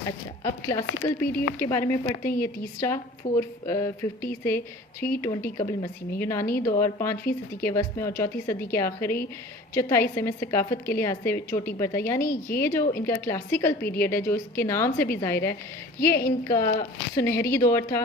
अच्छा, अब classical period के बारे में पढ़ते हैं। ये तीसरा 450 से 320 कबल मसीह में यूनानी दौर 5वीं सदी के वस्त में और 4थी सदी के आखिरी चौथाई हिस्से में सकाफत के लिहाज से चोटी पर था। यानी ये जो इनका क्लासिकल पीरियड है, जो इसके नाम से भी ज़ाहिर है, ये इनका सुनहरी दौर था।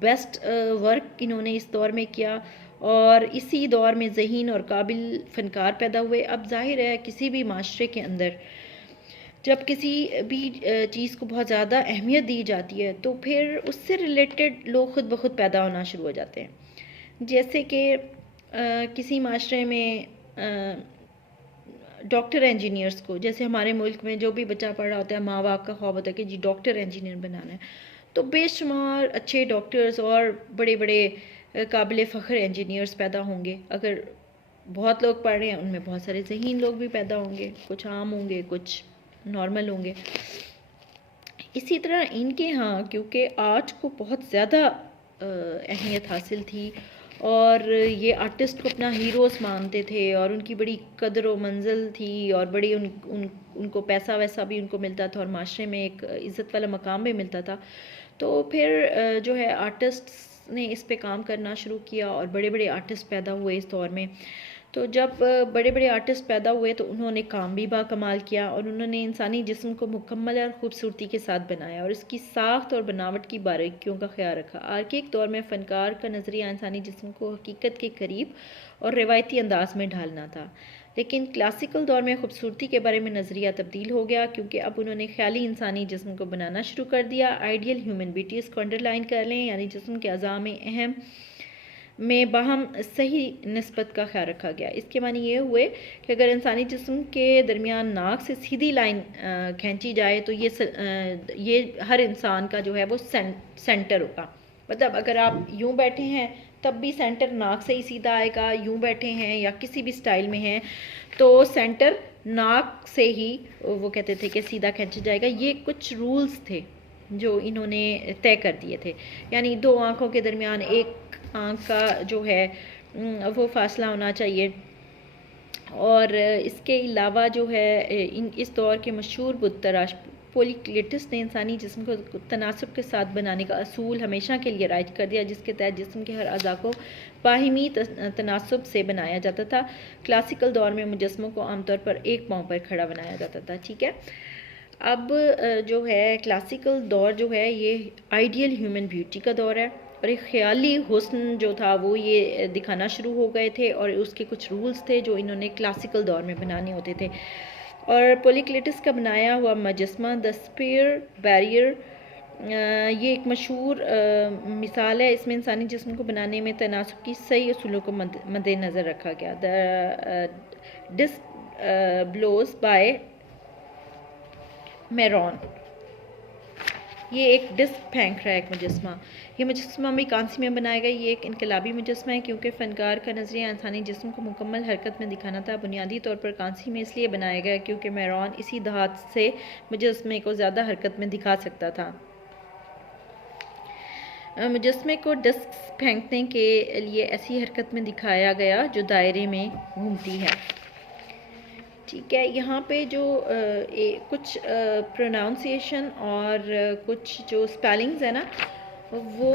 बेस्ट वर्क इन्होंने इस दौर में किया और इसी दौर में ज़हीन और काबिल फ़नकार पैदा हुए। अब ज़ाहिर है किसी भी माशरे के अंदर जब किसी भी चीज़ को बहुत ज़्यादा अहमियत दी जाती है तो फिर उससे रिलेटेड लोग खुद ब खुद पैदा होना शुरू हो जाते हैं। जैसे कि किसी माशरे में डॉक्टर इंजीनियर्स को, जैसे हमारे मुल्क में जो भी बच्चा पढ़ रहा होता है, माँ बाप का ख्वाब होता है कि जी डॉक्टर इंजीनियर बनाना है, तो बेशुमार अच्छे डॉक्टर्स और बड़े बड़े काबिल फ़ख्र इंजीनियर्स पैदा होंगे। अगर बहुत लोग पढ़ रहे हैं उनमें बहुत सारे ज़हीन लोग भी पैदा होंगे, कुछ आम होंगे, कुछ नॉर्मल होंगे। इसी तरह इनके यहाँ क्योंकि आर्ट को बहुत ज़्यादा अहमियत हासिल थी और ये आर्टिस्ट को अपना हीरोज़ मानते थे और उनकी बड़ी कदर व मंजिल थी और बड़ी उनको पैसा वैसा भी उनको मिलता था और माशरे में एक इज़्ज़त वाला मकाम भी मिलता था। तो फिर जो है आर्टिस्ट्स ने इस पे काम करना शुरू किया और बड़े बड़े आर्टिस्ट पैदा हुए इस दौर में। तो जब बड़े बड़े आर्टिस्ट पैदा हुए तो उन्होंने काम भी बाकमाल किया और उन्होंने इंसानी जिस्म को मुकम्मल और ख़ूबसूरती के साथ बनाया और इसकी साख्त और बनावट की बारीकियों का ख्याल रखा। आर्किक दौर में फ़नकार का नज़रिया इंसानी जिस्म को हकीकत के करीब और रिवायती अंदाज में ढालना था, लेकिन क्लासिकल दौर में ख़ूबसूरती के बारे में नज़रिया तब्दील हो गया क्योंकि अब उन्होंने ख्याली इंसानी जिस्म को बनाना शुरू कर दिया। आइडियल ह्यूमन ब्यूटी, इसको अंडरलाइन कर लें, यानी जिस्म के अज़ा में अहम में बाहम सही निस्बत का ख्याल रखा गया। इसके मानी ये हुए कि अगर इंसानी जिस्म के दरमियान नाक से सीधी लाइन खींची जाए तो ये हर इंसान का जो है वो सेंटर होगा। मतलब अगर आप यूँ बैठे हैं तब भी सेंटर नाक से ही सीधा आएगा, यूँ बैठे हैं या किसी भी स्टाइल में हैं तो सेंटर नाक से ही वो कहते थे कि सीधा खींचा जाएगा। ये कुछ रूल्स थे जो इन्होंने तय कर दिए थे। यानी दो आँखों के दरमियान एक आँख का जो है वो फासला होना चाहिए। और इसके अलावा जो है इस दौर के मशहूर बुत तराश पोलिक्लेटिस ने इंसानी जिस्म को तनासब के साथ बनाने का असूल हमेशा के लिए राइज कर दिया, जिसके तहत जिस्म के हर अज़ा को बाहिमी तनासब से बनाया जाता था। क्लासिकल दौर में मुजस्मों को आमतौर पर एक पाँव पर खड़ा बनाया जाता था। ठीक है, अब जो है क्लासिकल दौर जो है ये आइडियल ह्यूमन ब्यूटी का दौर है और एक ख़याली हुस्न जो था वो ये दिखाना शुरू हो गए थे और उसके कुछ रूल्स थे जो इन्होंने क्लासिकल दौर में बनाने होते थे। और पोलिक्लेटिस का बनाया हुआ मुजस्मा द स्फीयर बैरियर ये एक मशहूर मिसाल है। इसमें इंसानी जिस्म को बनाने में तनासब की सही असूलों को मद्देनज़र रखा गया। The disc blows bye Meron, ये एक डिस्क फेंक रहा है एक मुजस्मा। ये मुजस्मा भी कांसी में बनाया गया। ये एक इनकलाबी मुजस्मा है क्योंकि फ़नकार का नज़रिया इंसानी जिस्म को मुकम्मल हरकत में दिखाना था। बुनियादी तौर पर कांसी में इसलिए बनाया गया क्योंकि मेरॉन इसी धात से मुजस्मे को ज़्यादा हरकत में दिखा सकता था। मुजस्मे को डिस्क फेंकने के लिए ऐसी हरकत में दिखाया गया जो दायरे में घूमती है। ठीक है, यहाँ पे जो कुछ प्रोनाउंसिएशन और कुछ जो स्पेलिंग्स है ना वो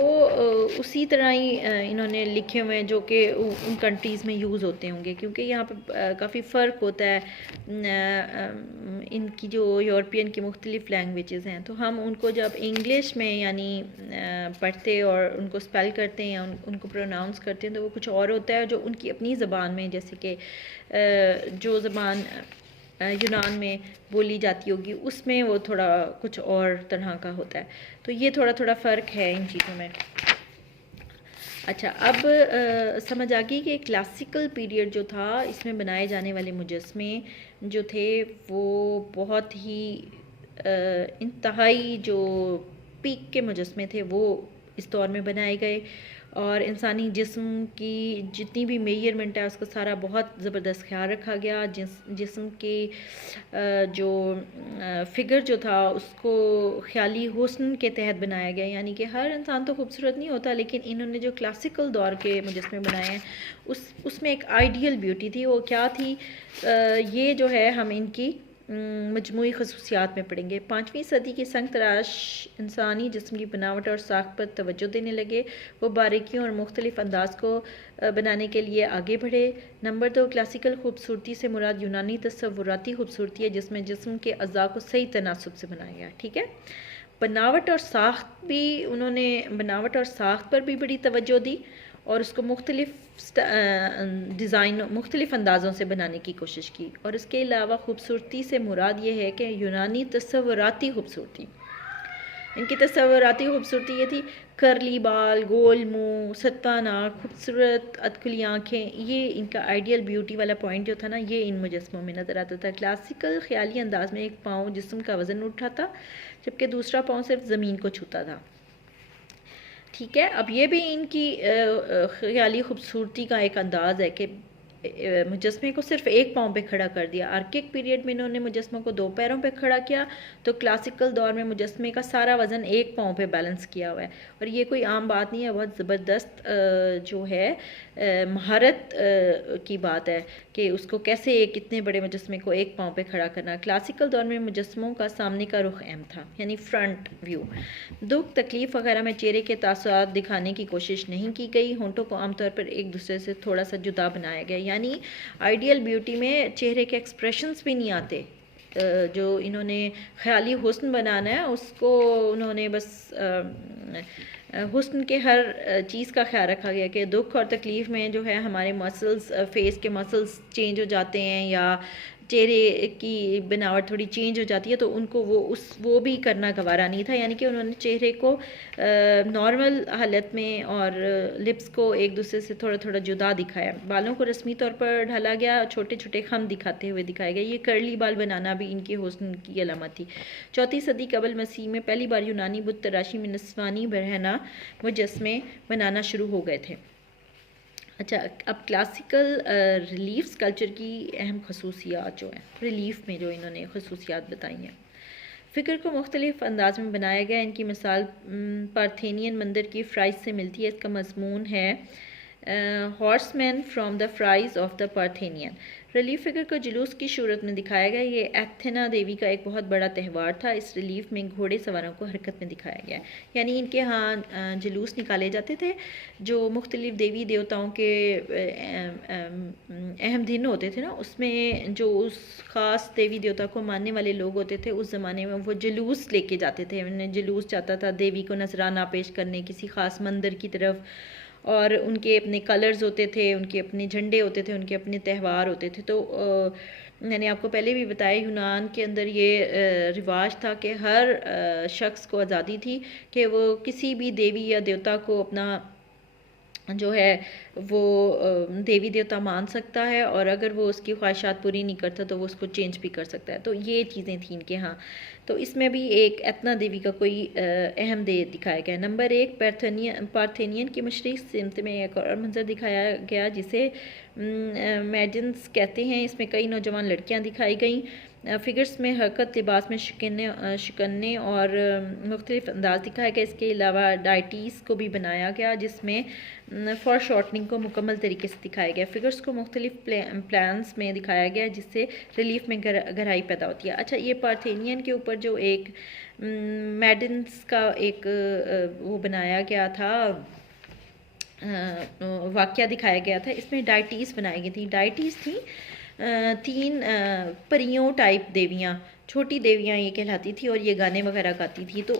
उसी तरह ही इन्होंने लिखे हुए हैं जो कि उन कंट्रीज़ में यूज़ होते होंगे, क्योंकि यहाँ पे काफ़ी फ़र्क होता है इनकी जो यूरोपियन की मुख्तलिफ़ लैंग्वेजेस हैं। तो हम उनको जब इंग्लिश में यानी पढ़ते और उनको स्पेल करते हैं या उनको प्रोनाउंस करते हैं तो वो कुछ और होता है जो उनकी अपनी ज़बान में, जैसे कि जो ज़बान यूनान में बोली जाती होगी उसमें वो थोड़ा कुछ और तरह का होता है। तो ये थोड़ा थोड़ा फ़र्क है इन चीज़ों में। अच्छा, अब समझ आ गई कि क्लासिकल पीरियड जो था इसमें बनाए जाने वाले मुजस्मे जो थे वो बहुत ही इंतहाई जो पीक के मुजस्मे थे वो इस दौर में बनाए गए और इंसानी जिस्म की जितनी भी मेजरमेंट है उसका सारा बहुत ज़बरदस्त ख्याल रखा गया। जिस्म की जो फ़िगर जो था उसको ख़याली हुस्न के तहत बनाया गया। यानी कि हर इंसान तो खूबसूरत नहीं होता, लेकिन इन्होंने जो क्लासिकल दौर के मुजस्मे बनाए हैं उसमें एक आइडियल ब्यूटी थी। वो क्या थी? ये जो है हम इनकी मजमूई खसूसियात में पढ़ेंगे। 5वीं सदी की संग तराश इंसानी जिस्म की बनावट और साख पर तवज्जो देने लगे। वो बारीकियों और मुख्तलिफ अंदाज को बनाने के लिए आगे बढ़े। नंबर 2, क्लासिकल खूबसूरती से मुराद यूनानी तसव्वुराती खूबसूरती है जिसमें जिस्म के अज़ा को सही तनासुब से बनाया गया। ठीक है, बनावट और साख्त भी उन्होंने बनावट और साख्त पर भी बड़ी तवज्जो दी और उसको मुख्तलिफ डिज़ाइन मुख्तलिफ अंदाज़ों से बनाने की कोशिश की। और इसके अलावा खूबसूरती से मुराद ये है कि यूनानी तसव्वुराती खूबसूरती, इनकी तसव्वुराती खूबसूरती ये थी करली बाल, गोल मुंह, सत्ता नाक, खूबसूरत अदखली आँखें। ये इनका आइडियल ब्यूटी वाला पॉइंट जो था ना, ये इन मुजस्मों में नज़र आता था। क्लासिकल ख्याली अंदाज में एक पाँव जिस्म का वज़न उठाता जबकि दूसरा पाँव सिर्फ ज़मीन को छूता था। ठीक है, अब ये भी इनकी ख्याली खूबसूरती का एक अंदाज़ है कि मुजस्मे को सिर्फ एक पाँव पे खड़ा कर दिया। आर्किक पीरियड में इन्होंने मुजस्मों को 2 पैरों पे खड़ा किया, तो क्लासिकल दौर में मुजस्मे का सारा वज़न एक पाँव पे बैलेंस किया हुआ है। और ये कोई आम बात नहीं है, बहुत ज़बरदस्त जो है महारत की बात है कि उसको कैसे कितने बड़े मुजस्मे को एक पाँव पे खड़ा करना। क्लासिकल दौर में मुजस्मों का सामने का रुख अहम था, यानी फ्रंट व्यू। दुख, तकलीफ़ वगैरह में चेहरे के तासुरात दिखाने की कोशिश नहीं की गई। होंठों को आमतौर पर एक दूसरे से थोड़ा सा जुदा बनाया गया, यानी आइडियल ब्यूटी में चेहरे के एक्सप्रेशंस भी नहीं आते। जो इन्होंने ख्याली हुस्न बनाना है उसको उन्होंने बस हुस्न के हर चीज़ का ख्याल रखा गया कि दुख और तकलीफ़ में जो है हमारे मसल्स, फेस के मसल्स चेंज हो जाते हैं या चेहरे की बनावट थोड़ी चेंज हो जाती है, तो उनको वो भी करना गवारा नहीं था। यानी कि उन्होंने चेहरे को नॉर्मल हालत में और लिप्स को एक दूसरे से थोड़ा थोड़ा जुदा दिखाया। बालों को रस्मी तौर पर ढाला गया, छोटे छोटे खम दिखाते हुए दिखाया गया। ये कर्ली बाल बनाना भी इनके हुस्न की अलामत थी। 4वीं सदी कबल मसीह में पहली बार यूनानी बुत तराशी में नस्वानी बरहना मुजस्मे बनाना शुरू हो गए थे। अच्छा, अब क्लासिकल रिलीफ स्कल्पचर की अहम खसूसियात जो हैं, रिलीफ में जो इन्होंने खसूसियात बताई हैं। फ़िक्र को मुख्तलिफ अंदाज में बनाया गया। इनकी मिसाल पार्थेनियन मंदिर की फ्राइज से मिलती है। इसका मजमून है horseman from the frieze of the Parthenon. Relief figure को जुलूस की सूरत में दिखाया गया। ये एथेना देवी का एक बहुत बड़ा त्यौहार था। इस रिलीफ में घोड़े सवारों को हरकत में दिखाया गया, यानी इनके यहाँ जुलूस निकाले जाते थे जो मुख्तलिफ देवी देवताओं के अहम दिन होते थे ना, उसमें जो उस ख़ास देवी देवता को मानने वाले लोग होते थे उस ज़माने में वो जुलूस लेके जाते थे। उन्हें जुलूस जाता था देवी को नजराना पेश करने किसी ख़ास मंदिर की तरफ, और उनके अपने कलर्स होते थे, उनके अपने झंडे होते थे, उनके अपने त्यौहार होते थे। तो मैंने आपको पहले भी बताया यूनान के अंदर ये रिवाज था कि हर शख्स को आज़ादी थी कि वो किसी भी देवी या देवता को अपना जो है वो देवी देवता मान सकता है, और अगर वो उसकी ख्वाहिशात पूरी नहीं करता तो वो उसको चेंज भी कर सकता है। तो ये चीज़ें थी इनके यहाँ। तो इसमें भी एक एतना देवी का कोई अहम दे दिखाया गया। नंबर 1, पार्थेनियन की मशरक़ी सिमत में एक और मंजर दिखाया गया जिसे मैडन्स कहते हैं। इसमें कई नौजवान लड़कियाँ दिखाई गई। फिगर्स में हरकत, लिबास में शिकन्ने और मुख्तलिफ अंदाज दिखाया गया। इसके अलावा डाइटीज़ को भी बनाया गया जिसमें फॉर शॉर्टनिंग को मुकम्मल तरीके से दिखाया गया। फिगर्स को मुख्तलिफ प्लान्स में दिखाया गया जिससे रिलीफ में गहराई पैदा होती है। अच्छा, ये पार्थेनियन के ऊपर जो एक मैडन्स का एक वो बनाया गया था, वाक़या दिखाया गया था, इसमें डाइटीज़ बनाई गई थी। डाइटीज़ थी 3 परियों टाइप देवियाँ, छोटी देवियाँ ये कहलाती थी और ये गाने वगैरह गाती थी। तो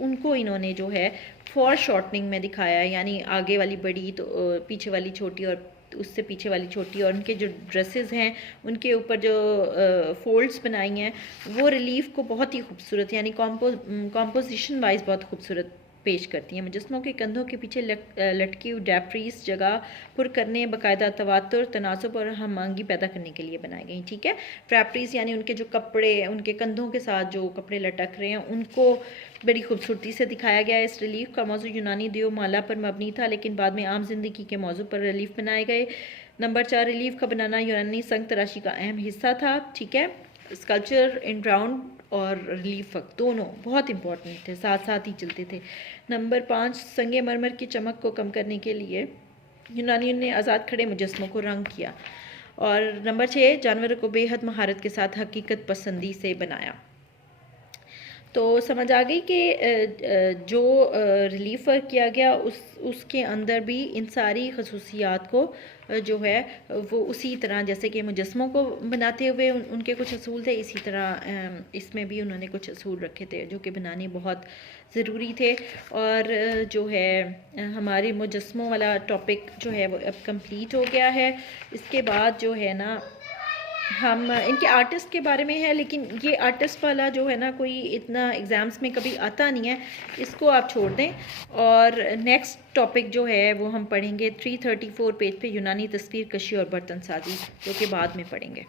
उनको इन्होंने जो है फॉर शॉर्टनिंग में दिखाया, यानी आगे वाली बड़ी तो पीछे वाली छोटी और उससे पीछे वाली छोटी, और उनके जो ड्रेसेस हैं उनके ऊपर जो फोल्ड्स बनाई हैं वो रिलीफ को बहुत ही खूबसूरत, यानी कॉम्पोजिशन वाइज बहुत खूबसूरत पेश करती हैं। मुजस्मों के कंधों के पीछे लटकी हुई ड्रैपरीज जगह पुर करने, बाकायदा तवातुर, तनासुब और हमआहंगी पैदा करने के लिए बनाई गई। ठीक है, ड्रैपरीज यानी उनके जो कपड़े, उनके कंधों के साथ जो कपड़े लटक रहे हैं उनको बड़ी खूबसूरती से दिखाया गया है। इस रिलीफ का मौजू यूनानी देवमाला पर मबनी था, लेकिन बाद में आम जिंदगी के मौजू पर रिलीफ बनाए गए। नंबर 4, रिलीफ का बनाना यूनानी संग तराशी का अहम हिस्सा था। ठीक है, स्कल्पचर इन राउंड और रिलीफ वक्त दोनों बहुत इंपॉर्टेंट थे, साथ साथ ही चलते थे। नंबर 5, संगे मरमर की चमक को कम करने के लिए यूनानियों ने आज़ाद खड़े मुजस्मों को रंग किया। और नंबर 6, जानवरों को बेहद महारत के साथ हकीकत पसंदी से बनाया। तो समझ आ गई कि जो रिलीफ वर्क किया गया उसके अंदर भी इन सारी खसूसियात को जो है वो उसी तरह जैसे कि मुजस्मों को बनाते हुए उनके कुछ असूल थे, इसी तरह इसमें भी उन्होंने कुछ असूल रखे थे जो कि बनाने बहुत ज़रूरी थे। और जो है हमारी मुजस्मों वाला टॉपिक जो है वो अब कंप्लीट हो गया है। इसके बाद जो है ना हम इनके आर्टिस्ट के बारे में है, लेकिन ये आर्टिस्ट वाला जो है ना कोई इतना एग्ज़ाम्स में कभी आता नहीं है, इसको आप छोड़ दें। और नेक्स्ट टॉपिक जो है वो हम पढ़ेंगे 334 पेज पे यूनानी तस्वीर कशी और बर्तन साजी, जो कि बाद में पढ़ेंगे।